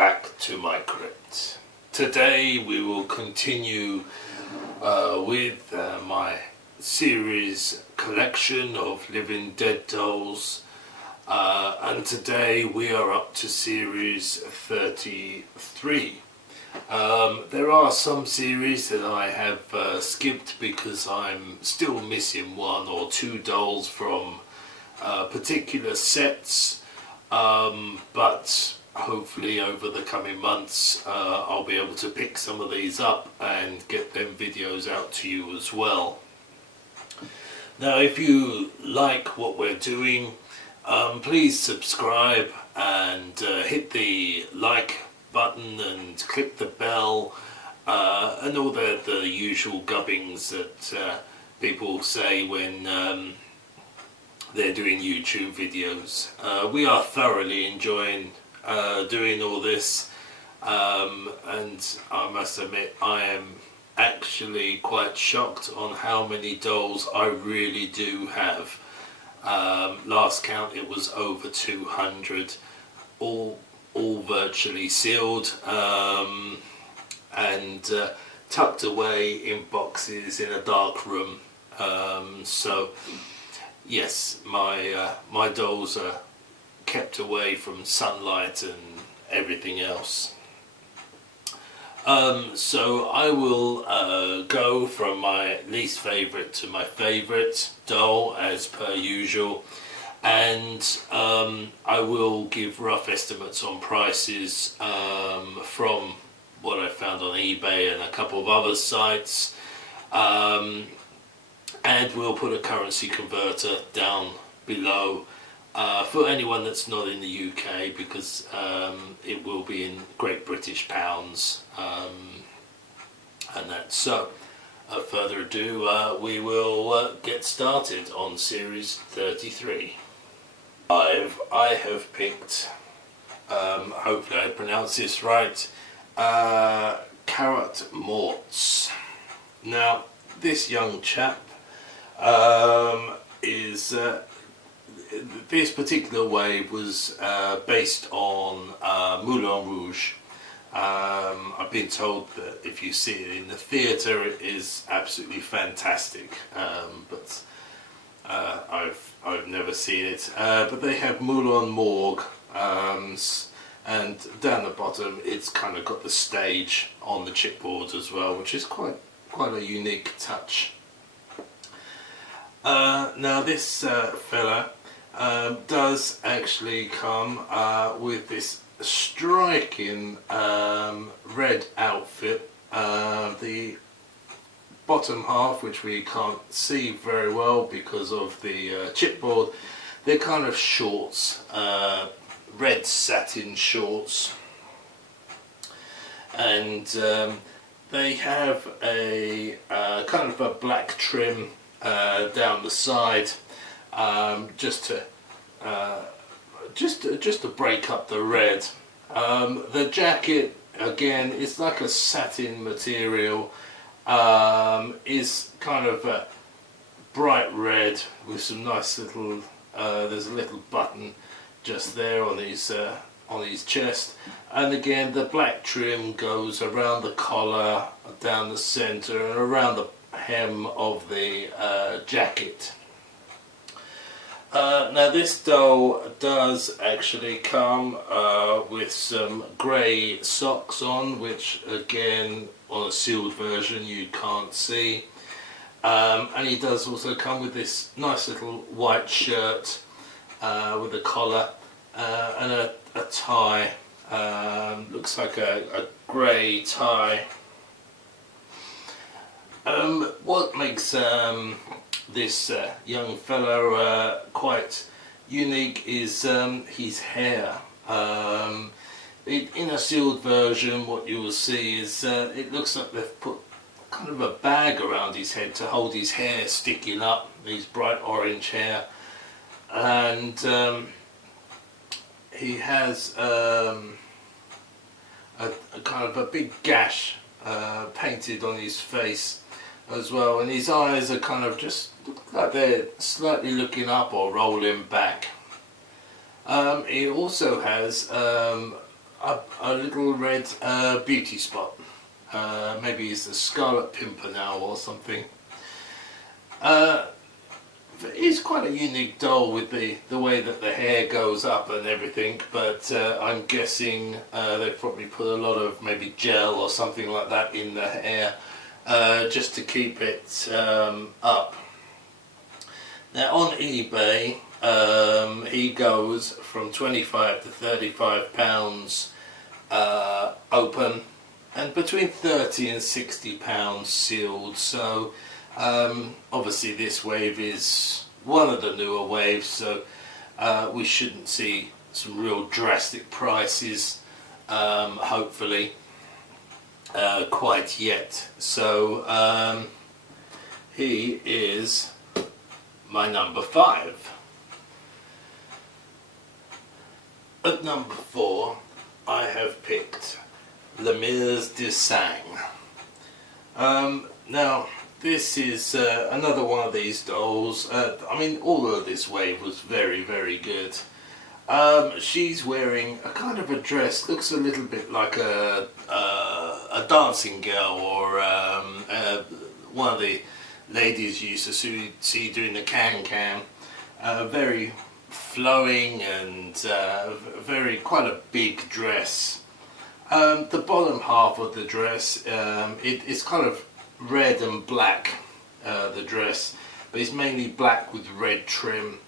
back to my crypt. Today we will continue with my series collection of Living Dead dolls, and today we are up to series 33. There are some series that I have skipped because I'm still missing one or two dolls from particular sets, but hopefully over the coming months I'll be able to pick some of these up and get them videos out to you as well. Now, if you like what we're doing, please subscribe and hit the like button and click the bell and all the usual gubbings that people say when they're doing YouTube videos. We are thoroughly enjoying doing all this, and I must admit I am actually quite shocked on how many dolls I really do have. Last count it was over 200, all virtually sealed and tucked away in boxes in a dark room. So yes, my dolls are kept away from sunlight and everything else. So I will go from my least favourite to my favourite doll as per usual, and I will give rough estimates on prices from what I found on eBay and a couple of other sites, and we'll put a currency converter down below for anyone that's not in the UK, because it will be in Great British pounds, and that. So without further ado, we will get started on series 33. I have picked, hopefully I pronounce this right, Carrot Morts. Now this young chap is this particular wave was based on Moulin Rouge. I've been told that if you see it in the theatre it is absolutely fantastic, but I've never seen it. But they have Moulin Morgue, and down the bottom it's kind of got the stage on the chipboard as well, which is quite a unique touch. Now this fella does actually come with this striking red outfit. The bottom half, which we can't see very well because of the chipboard, they're kind of shorts, red satin shorts, and they have a kind of a black trim down the side, just to break up the red. The jacket, again, is like a satin material, is kind of a bright red with some nice little there's a little button just there on his chest, and again the black trim goes around the collar, down the center, and around the hem of the jacket. Now this doll does actually come with some grey socks on, which again on a sealed version you can't see, and he does also come with this nice little white shirt with a collar and a tie. Looks like a grey tie. What makes this young fellow quite unique is his hair. In a sealed version what you will see is it looks like they've put kind of a bag around his head to hold his hair sticking up, his bright orange hair, and he has a kind of a big gash painted on his face as well, and his eyes are kind of just look like they're slightly looking up or rolling back. He also has a little red beauty spot. Maybe it's a Scarlet Pimpernel or something. It's quite a unique doll with the way that the hair goes up and everything, but I'm guessing they've probably put a lot of maybe gel or something like that in the hair just to keep it up. Now on eBay he goes from 25 to 35 pounds open, and between 30 and 60 pounds sealed. So obviously this wave is one of the newer waves, so we shouldn't see some real drastic prices hopefully quite yet. So he is my number 5. At number 4 I have picked Lemires de Sang. Now this is another one of these dolls. I mean, all of this wave was very, very good. She's wearing a kind of a dress, looks a little bit like a dancing girl, or one of the ladies you used to see doing the can-can. Very flowing and quite a big dress. The bottom half of the dress, it's kind of red and black, the dress, but it's mainly black with red trim,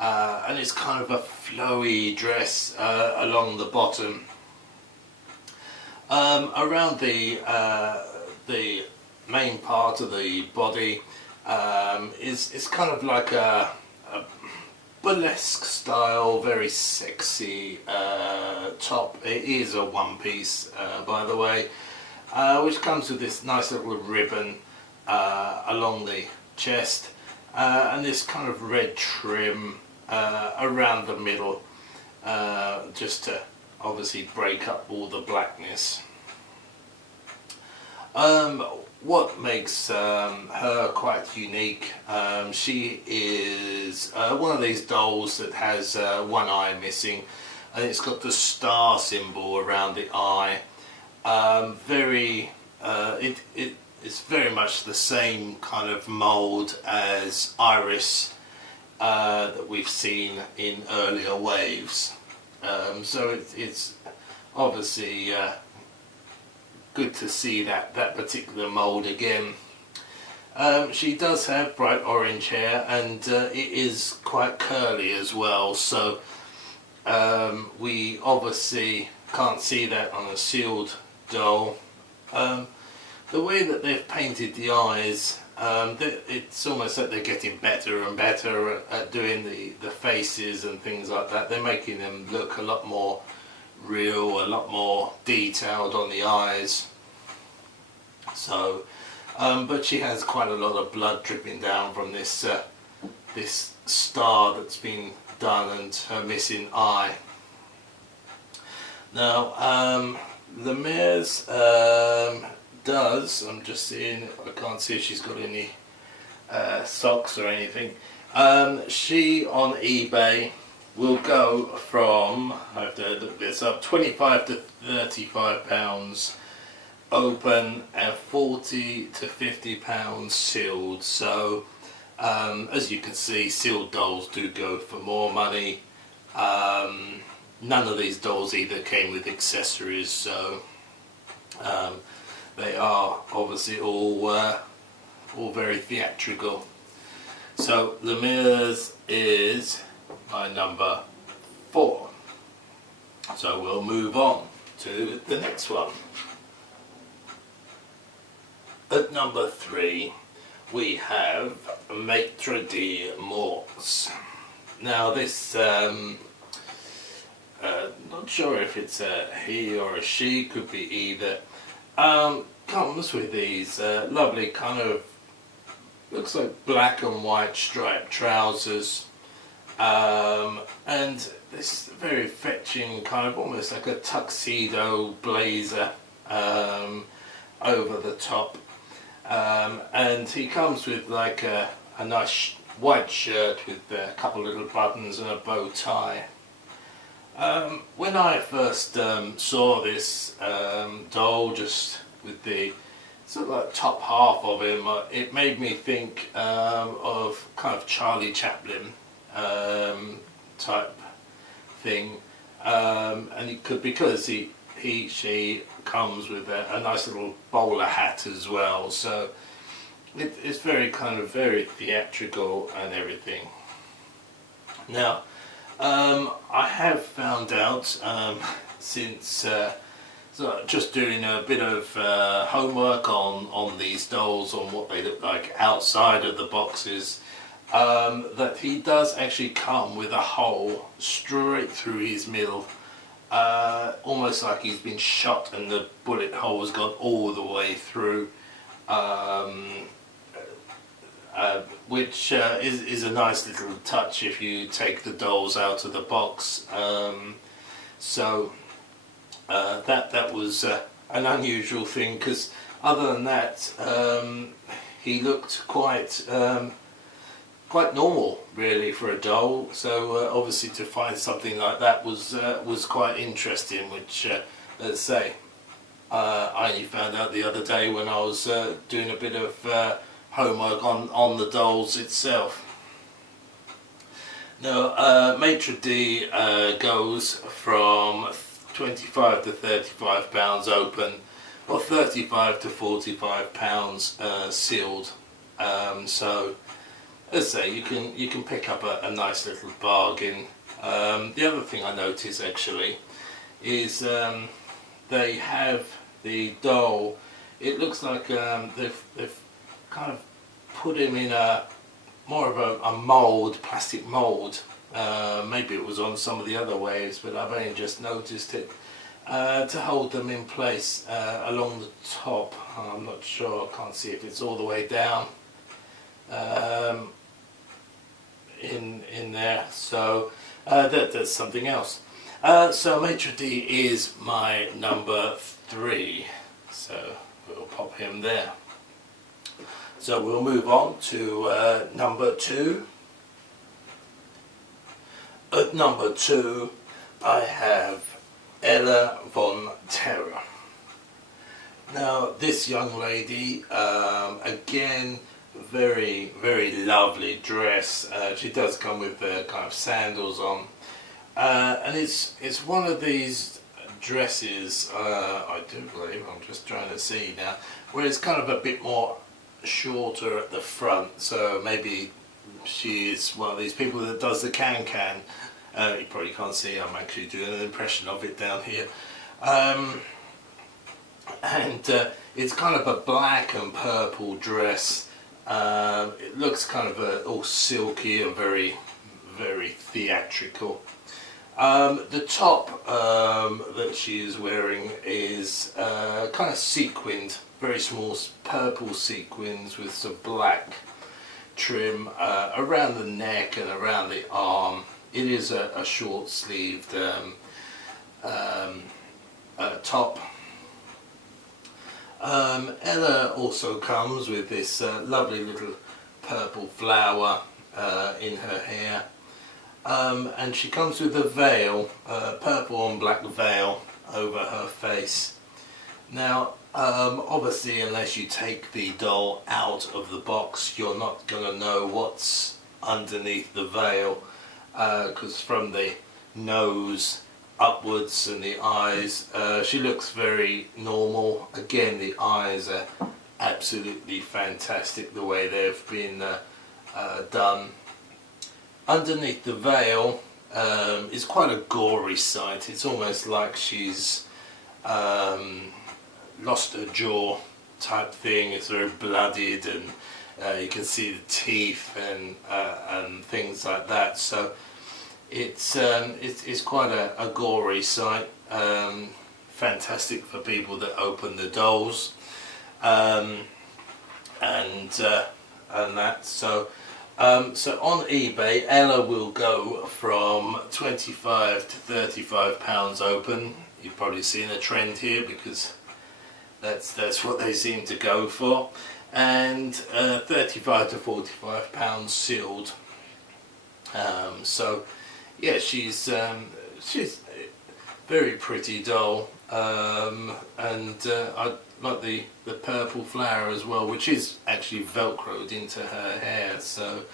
and it's kind of a flowy dress along the bottom. Around the main part of the body is kind of like a burlesque style, very sexy top. It is a one piece, by the way, which comes with this nice little ribbon along the chest, and this kind of red trim around the middle, just to obviously break up all the blackness. What makes her quite unique, she is one of these dolls that has one eye missing, and it's got the star symbol around the eye. It's very much the same kind of mould as Iris that we've seen in earlier waves. So it's obviously good to see that particular mould again. She does have bright orange hair, and it is quite curly as well, so we obviously can't see that on a sealed doll. The way that they've painted the eyes, it's almost like they're getting better and better at doing the faces and things like that. They're making them look a lot more real, a lot more detailed on the eyes. So, but she has quite a lot of blood dripping down from this this star that's been done, and her missing eye. Now, Lemires does, I'm just seeing, I can't see if she's got any socks or anything. She on eBay will go from, I have to look this up, 25 to 35 pounds open, and 40 to 50 pounds sealed. So as you can see, sealed dolls do go for more money. None of these dolls either came with accessories, so they are obviously all very theatrical. So Lemires is my number 4. So we'll move on to the next one. At number 3 we have Maître de Morse. Now this, not sure if it's a he or a she, could be either, comes with these lovely kind of, looks like black and white striped trousers, and this very fetching kind of almost like a tuxedo blazer over the top, and he comes with like a nice white shirt with a couple little buttons and a bow tie. When I first saw this doll, just with the sort of like top half of him, it made me think of kind of Charlie Chaplin type thing, and it could, because she comes with a nice little bowler hat as well, so it's very very theatrical and everything. Now, I have found out since so just doing a bit of homework on these dolls, on what they look like outside of the boxes, that he does actually come with a hole straight through his middle, almost like he's been shot and the bullet hole has gone all the way through, which is a nice little touch if you take the dolls out of the box. So that was an unusual thing, because other than that he looked quite normal really for a doll. So obviously to find something like that was quite interesting, which let's say I only found out the other day when I was doing a bit of homework on the dolls itself. Now, maitre d' goes from 25 to 35 pounds open, or 35 to 45 pounds sealed. So, as I say, you can pick up a nice little bargain. The other thing I noticed actually is they have the doll. It looks like they've kind of put him in more of a mould, plastic mould. Maybe it was on some of the other waves, but I've only just noticed it, to hold them in place along the top. I'm not sure, I can't see if it's all the way down in there, so that's something else. So maitre d' is my number 3, so we'll pop him there. So we'll move on to number 2. At number 2 I have Ella von Terror. Now this young lady, again, very lovely dress. She does come with kind of sandals on, and it's one of these dresses, I do believe, I'm just trying to see now, where it's kind of a bit more shorter at the front, so maybe she is one of these people that does the can-can. You probably can't see, I'm actually doing an impression of it down here. And it's kind of a black and purple dress. It looks kind of all silky and very theatrical. The top that she is wearing is kind of sequined, very small purple sequins with some black trim around the neck and around the arm. It is a short-sleeved top. Ella also comes with this lovely little purple flower in her hair, and she comes with a veil, purple and black veil over her face. Now, obviously, unless you take the doll out of the box, you're not going to know what's underneath the veil, because from the nose upwards and the eyes, she looks very normal. Again, the eyes are absolutely fantastic the way they've been done. Underneath the veil is quite a gory sight. It's almost like she's lost her jaw type thing. It's very bloodied, and you can see the teeth and things like that. So it's quite a gory sight. Fantastic for people that open the dolls, and that. So on eBay, Ella will go from 25 to 35 pounds open. You've probably seen a trend here, because that's what they seem to go for, and 35 to 45 pounds sealed. So yeah, she's very pretty doll, and I like the purple flower as well, which is actually velcroed into her hair. So,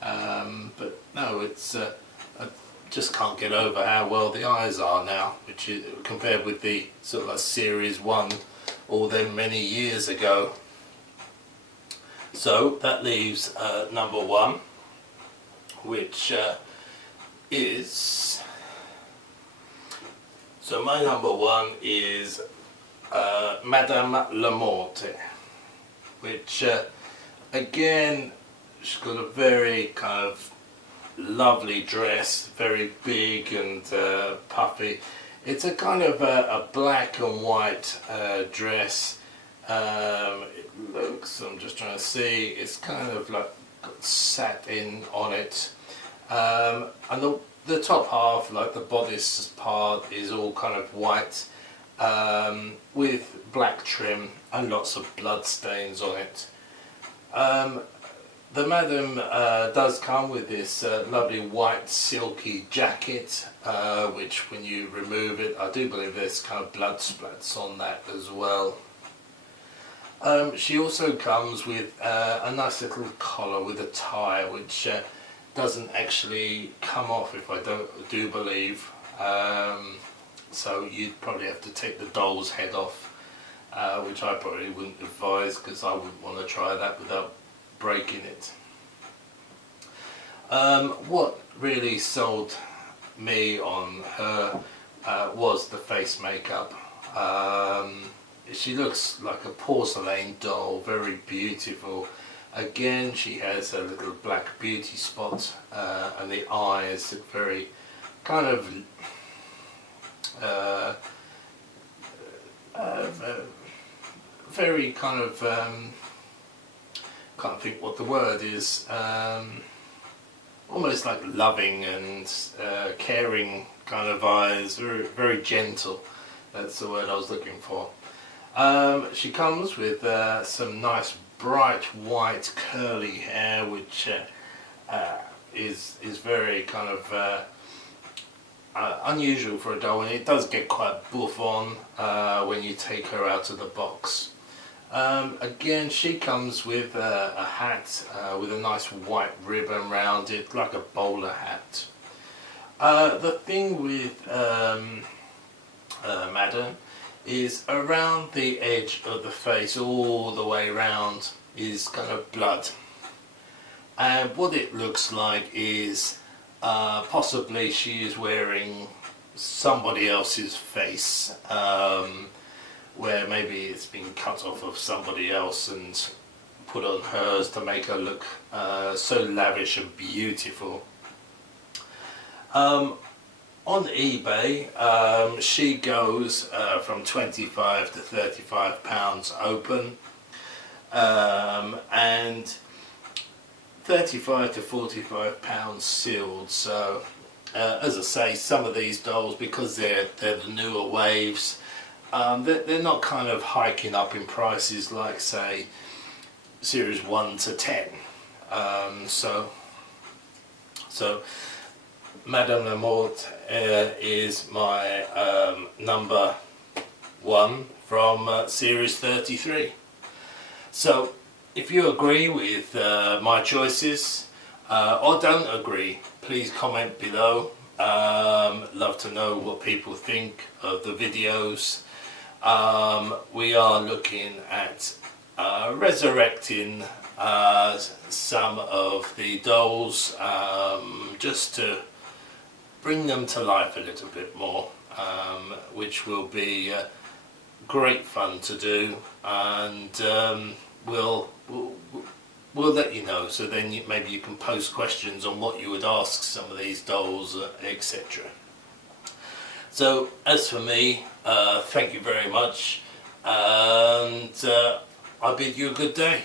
but no, it's I just can't get over how well the eyes are now, which is compared with the sort of like series 1 all them many years ago. So that leaves number 1, which is, so my number 1 is Madame La Morte, which again, she's got a very kind of lovely dress, very big and puffy. It's a kind of a black and white dress. It looks, I'm just trying to see, it's kind of like got satin on it, and the top half, like the bodice part, is all kind of white, with black trim and lots of blood stains on it. The Madam does come with this lovely white silky jacket, which when you remove it, I do believe there's kind of blood splats on that as well. She also comes with a nice little collar with a tie, which doesn't actually come off, if I do believe. So you'd probably have to take the doll's head off, which I probably wouldn't advise, because I wouldn't want to try that without breaking it. What really sold me on her was the face makeup. She looks like a porcelain doll, very beautiful. Again, she has a little black beauty spot, and the eyes are very kind of very kind of can't think what the word is, almost like loving and caring kind of eyes, very, very gentle. That's the word I was looking for. She comes with some nice bright white curly hair, which is very kind of unusual for a doll, and it does get quite buff on when you take her out of the box. Again, she comes with a hat with a nice white ribbon around it, like a bowler hat. The thing with Madam is around the edge of the face, all the way around, is kind of blood. And what it looks like is possibly she is wearing somebody else's face, where maybe it's been cut off of somebody else and put on hers to make her look so lavish and beautiful. On eBay, she goes from 25 to 35 pounds open, and 35 to 45 pounds sealed. So as I say, some of these dolls, because they're the newer waves, they're not kind of hiking up in prices like, say, series 1 to 10. So Madame La Morte is my number 1 from series 33. So if you agree with my choices or don't agree, please comment below. Love to know what people think of the videos. We are looking at resurrecting some of the dolls, just to bring them to life a little bit more, which will be great fun to do, and we'll let you know, so then maybe you can post questions on what you would ask some of these dolls, etc. So as for me, thank you very much, and I bid you a good day.